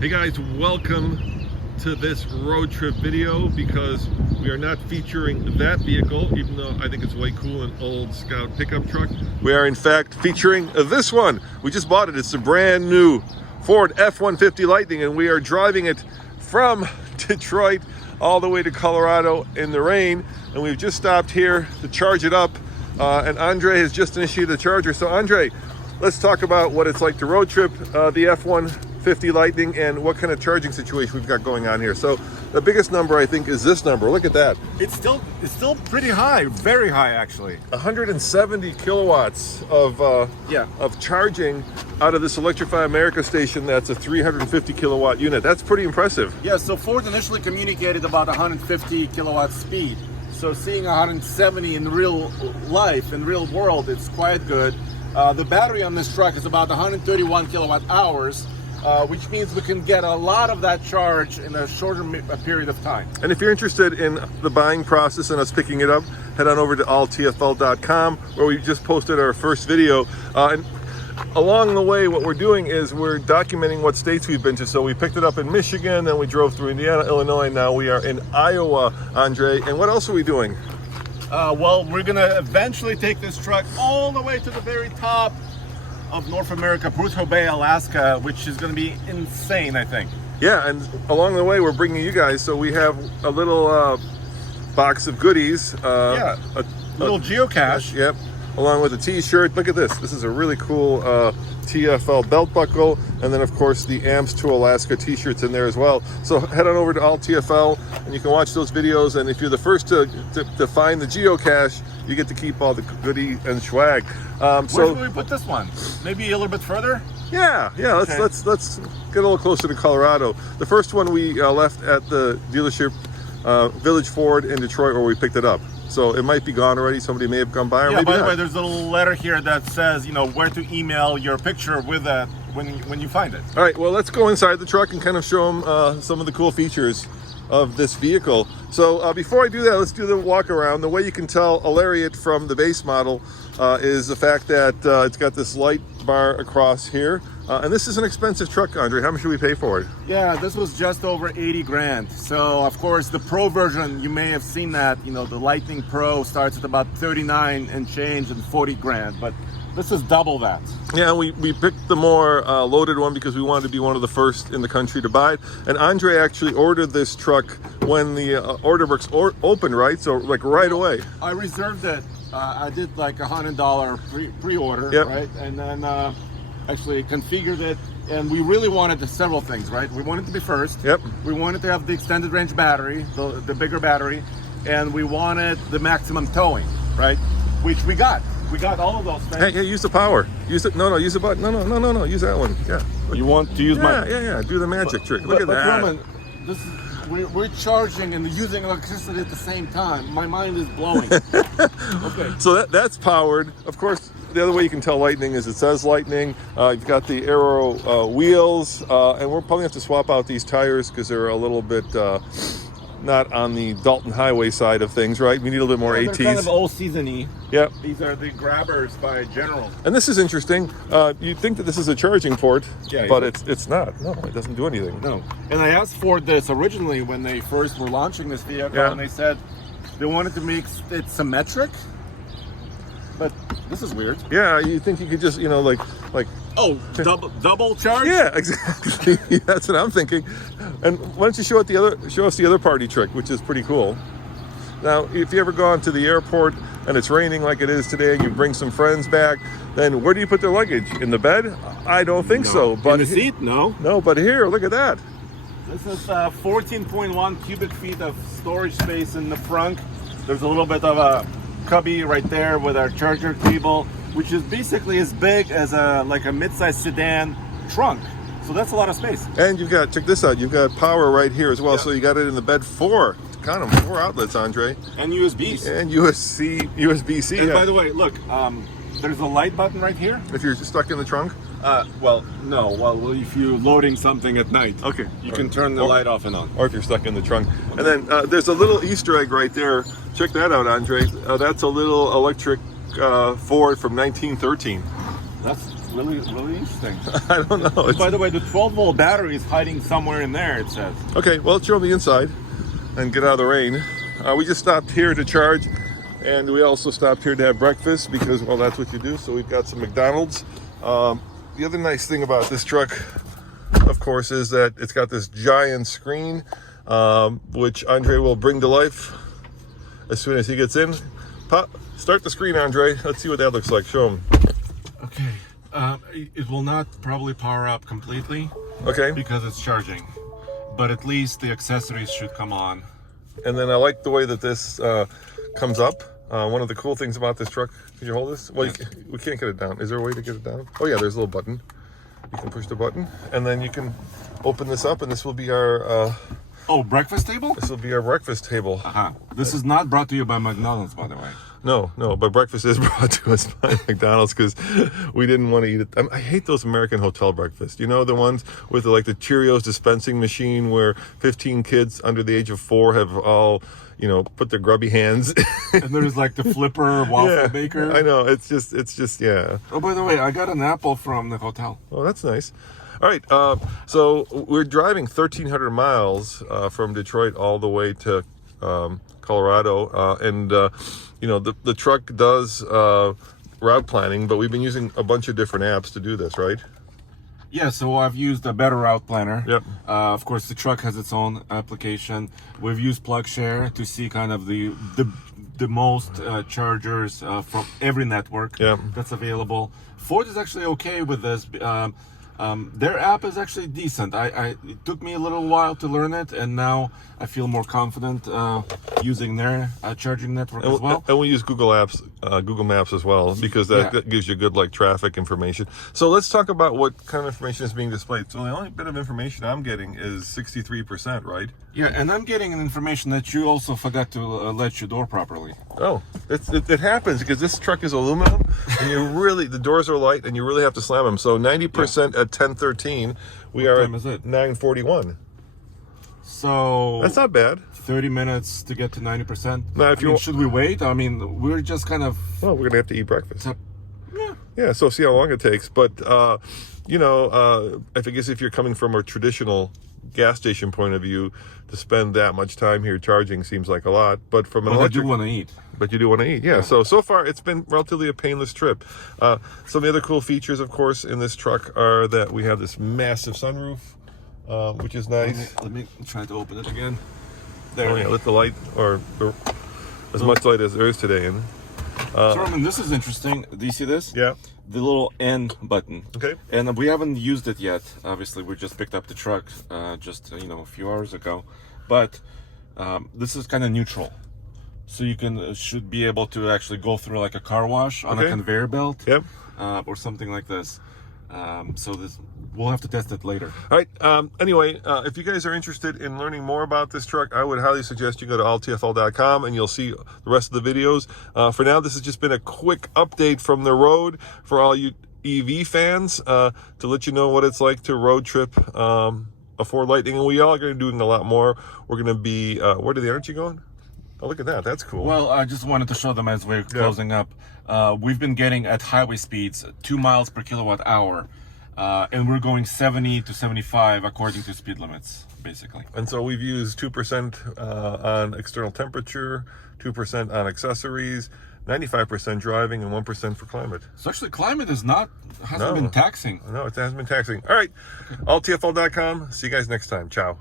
Hey guys, welcome to this road trip video because we are not featuring that vehicle, even though I think it's way cool, an old Scout pickup truck. We are in fact featuring this one. We just bought it. It's a brand new Ford F-150 Lightning, and we are driving it from Detroit all the way to Colorado in the rain. And we've just stopped here to charge it up. And Andre has just initiated the charger. So Andre, let's talk about what it's like to road trip the F-150 Lightning and what kind of charging situation we've got going on here. So the biggest number I think is this number. Look at that. It's still pretty high, very high actually. 170 kilowatts of charging out of this Electrify America station. That's a 350 kilowatt unit. That's pretty impressive. Yeah, so Ford initially communicated about 150 kilowatt speed. So seeing 170 in real life, in real world, it's quite good. The battery on this truck is about 131 kilowatt hours, which means we can get a lot of that charge in a shorter period of time. And if you're interested in the buying process and us picking it up, head on over to alltfl.com, where we just posted our first video. And along the way, what we're doing is we're documenting what states we've been to. So we picked it up in Michigan, then we drove through Indiana, Illinois, now we are in Iowa, Andre. And what else are we doing? Well, we're gonna eventually take this truck all the way to the very top of North America, Prudhoe Bay, Alaska, which is gonna be insane, I think. Yeah, and along the way, we're bringing you guys. So we have a little box of goodies. A little geocache. Yep. Along with a t-shirt. Look at this. This is a really cool TFL belt buckle. And then, of course, the Amps to Alaska t-shirts in there as well. So head on over to All TFL and you can watch those videos. And if you're the first to find the geocache, you get to keep all the goodie and swag. Where should we put this one? Maybe a little bit further? Yeah. Okay. Let's get a little closer to Colorado. The first one we left at the dealership, Village Ford in Detroit, where we picked it up. So it might be gone already. Somebody may have come by, or maybe by not. the way, there's a little letter here that says, where to email your picture with that when you find it. All right, well, let's go inside the truck and kind of show them some of the cool features of this vehicle. So before I do that, let's do the walk around. The way you can tell a Lariat from the base model is the fact that it's got this light bar across here. And this is an expensive truck, Andre. How much should we pay for it? Yeah, this was just over 80 grand. So of course the Pro version, you may have seen that, the Lightning Pro starts at about 39 and change and 40 grand, but this is double that. Yeah, we picked the more loaded one because we wanted to be one of the first in the country to buy it. And Andre actually ordered this truck when the order books opened, right? So like right away. I reserved it. I did like $100 pre-order, yep. Right? And then actually configured it, and we really wanted several things, right? We wanted to be first. Yep. We wanted to have the extended range battery, the bigger battery, and we wanted the maximum towing, right? Which we got. We got all of those things. Hey, use the power. Use it. No, use the button. No. Use that one. Yeah. You want to use my? Yeah. Do the magic trick. Look at that. Roman, we're charging and using electricity at the same time. My mind is blowing. Okay. So that's powered. Of course, the other way you can tell Lightning is it says Lightning. You've got the Aero wheels, and we'll probably have to swap out these tires because they're a little bit not on the Dalton Highway side of things, right? We need a little bit more ATs. They're kind of old season-y. Yep. These are the grabbers by General. And this is interesting. You'd think that this is a charging port, but yeah. It's not. No, it doesn't do anything. No. And I asked Ford this originally when they first were launching this vehicle, and they said they wanted to make it symmetric. But this is weird. Yeah, you think you could just, like. Oh, double charge? Yeah, exactly. That's what I'm thinking. And why don't you show us the other party trick, which is pretty cool. Now, if you ever gone to the airport and it's raining like it is today, and you bring some friends back, then where do you put their luggage? In the bed? I don't think so. But in the seat? No. No, but here, look at that. This is 14.1 cubic feet of storage space in the front. There's a little bit of a cubby right there with our charger cable, which is basically as big as a mid-size sedan trunk. So that's a lot of space. And you've got, check this out, you've got power right here as well. Yeah. So you got it in the bed four outlets, Andre. And USBs. And USB-C. And by the way, look, there's a light button right here. If you're stuck in the trunk? Well, no. Well, if you're loading something at night, okay, you can turn the light off and on. Or if you're stuck in the trunk. Okay. And then there's a little Easter egg right there. Check that out, Andre. That's a little electric Ford from 1913. That's really, really interesting. I don't know. By the way, the 12-volt battery is hiding somewhere in there, it says. Okay, well, let's show them the inside and get out of the rain. We just stopped here to charge, and we also stopped here to have breakfast because, well, that's what you do. So we've got some McDonald's. The other nice thing about this truck, of course, is that it's got this giant screen, which Andre will bring to life as soon as he gets in. Start the screen, Andre. Let's see what that looks like. Show him. Okay. It will not probably power up completely. Okay. Because it's charging. But at least the accessories should come on. And then I like the way that this comes up. One of the cool things about this truck, can you hold this? Well, Yes. We can't get it down. Is there a way to get it down? Oh yeah, there's a little button. You can push the button, and then you can open this up, and this will be our breakfast table? this will be our breakfast table. This is not brought to you by McDonald's, by the way. No, but breakfast is brought to us by McDonald's because we didn't want to eat it. I hate those American hotel breakfasts. You know, the ones with the Cheerios dispensing machine where 15 kids under the age of 4 have all, put their grubby hands. And there's like the flipper waffle maker. I know. It's just, yeah. Oh, by the way, I got an apple from the hotel. Oh, that's nice. All right. So we're driving 1,300 miles from Detroit all the way to Colorado. And the truck does route planning, but we've been using a bunch of different apps to do this, right? Yeah, so I've used a better route planner. Yep. Of course, the truck has its own application. We've used PlugShare to see kind of the most chargers from every network that's available. Ford is actually okay with this. Their app is actually decent. It took me a little while to learn it, and now I feel more confident using their charging network as well. And we use Google Maps as well, because that gives you good traffic information. So let's talk about what kind of information is being displayed. So the only bit of information I'm getting is 63%, right? Yeah, and I'm getting an information that you also forgot to latch your door properly. Oh, it happens because this truck is aluminum, and the doors are light, and you really have to slam them. So 90% at 10:13. We are at 9:41. So that's not bad. 30 minutes to get to 90%. Now, should we wait? I mean, we're just kind of. Well, we're gonna have to eat breakfast. Yeah. Yeah. So see how long it takes. But I guess if you're coming from a traditional gas station point of view, to spend that much time here charging seems like a lot. But from an electric, I do want to eat. But you do want to eat, yeah. So far, it's been relatively a painless trip. Some of the other cool features, of course, in this truck are that we have this massive sunroof, which is nice. Let me try to open it again. There. Oh, yeah, let the light, or as much light as there is today. Roman, this is interesting. Do you see this? Yeah. The little N button. Okay. And we haven't used it yet. Obviously, we just picked up the truck just a few hours ago. But this is kind of neutral. So you should be able to actually go through like a car wash on a conveyor belt. Yep. Or something like this. We'll have to test it later. All right. Anyway, if you guys are interested in learning more about this truck, I would highly suggest you go to alltfl.com and you'll see the rest of the videos. For now, this has just been a quick update from the road for all you EV fans to let you know what it's like to road trip a Ford Lightning. And we all are going to be doing a lot more. We're going to be, where did the energy go? Oh, look at that. That's cool. Well, I just wanted to show them as we're closing up. We've been getting at highway speeds 2 miles per kilowatt hour. And we're going 70 to 75 according to speed limits, basically. And so we've used 2% on external temperature, 2% on accessories, 95% driving, and 1% for climate. So actually, climate hasn't been taxing. No, it hasn't been taxing. All right, alltfl.com. See you guys next time. Ciao.